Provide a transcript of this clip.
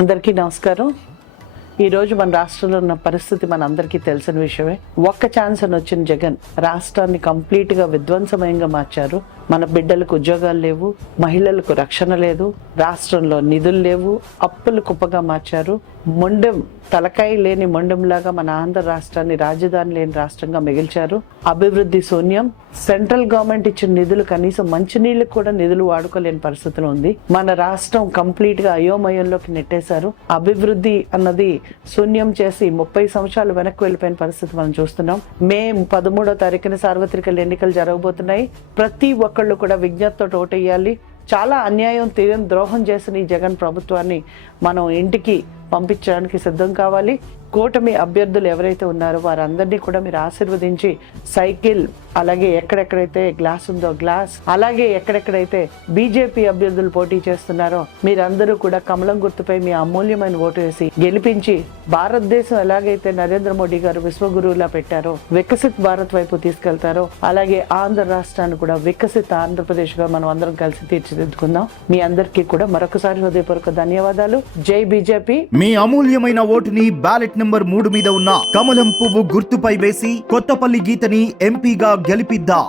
అందరికీ నమస్కారం. ఈరోజు మన రాష్ట్రంలో ఉన్న పరిస్థితి మన అందరికీ తెలిసిన విషయమే. ఒక్క ఛాన్స్ అని వచ్చిన జగన్ రాష్ట్రాన్ని కంప్లీట్గా విధ్వంసమయంగా మార్చారు. మన బిడ్డలకు ఉద్యోగాలు లేవు మహిళలకు రక్షణ లేదు రాష్ట్రంలో నిధులు లేవు అప్పులు కుప్పగా మార్చారు. మొండెం తలకాయ లేని మొండెంలాగా మన ఆంధ్ర రాష్ట్రాన్ని రాజధాని లేని రాష్ట్రంగా మిగిల్చారు. అభివృద్ధి శూన్యం సెంట్రల్ గవర్నమెంట్ ఇచ్చిన నిధులు కనీసం మంచినీళ్ళకు కూడా నిధులు వాడుకోలేని పరిస్థితిలో ఉంది. మన రాష్ట్రం కంప్లీట్గా అయోమయంలోకి నెట్టేశారు. అభివృద్ధి అన్నది శూన్యం చేసి ముప్పై సంవత్సరాలు వెనక్కి వెళ్ళిపోయిన పరిస్థితి మనం చూస్తున్నాం. మే పదమూడో తారీఖున సార్వత్రిక ఎన్నికలు జరగబోతున్నాయి. ప్రతి ఒక్కళ్ళు కూడా విజ్ఞతతో ఓటేయాలి. చాలా అన్యాయం తీరం ద్రోహం చేసిన ఈ జగన్ ప్రభుత్వాన్ని మనం ఇంటికి పంపించడానికి సిద్ధం కావాలి. కూటమి అభ్యర్థులు ఎవరైతే ఉన్నారో వారందరినీ కూడా మీరు ఆశీర్వదించి సైకిల్ అలాగే ఎక్కడెక్కడైతే గ్లాస్ ఉందో గ్లాస్ అలాగే ఎక్కడెక్కడైతే బీజేపీ అభ్యర్థులు పోటీ చేస్తున్నారో మీరందరూ కూడా కమలం గుర్తుపై మీ అమూల్యమైన ఓటు వేసి గెలిపించి భారతదేశం ఎలాగైతే నరేంద్ర మోడీ గారు విశ్వగురువులా పెట్టారో వికసిత్ భారత్ వైపు తీసుకెళ్తారో అలాగే ఆంధ్ర రాష్ట్రాన్ని కూడా వికసిత ఆంధ్రప్రదేశ్గా మనం అందరం కలిసి తీర్చిదిద్దుకుందాం. మీ అందరికీ కూడా మరొకసారి హృదయపూర్వక ధన్యవాదాలు. జై బీజేపీ. మీ అమూల్యమైన ఓటుని బ్యాలెట్ నంబర్ మూడు మీద ఉన్న కమలం పువ్వు గుర్తుపై వేసి కొత్తపల్లి గీతని ఎంపీగా గెలిపిద్దాం.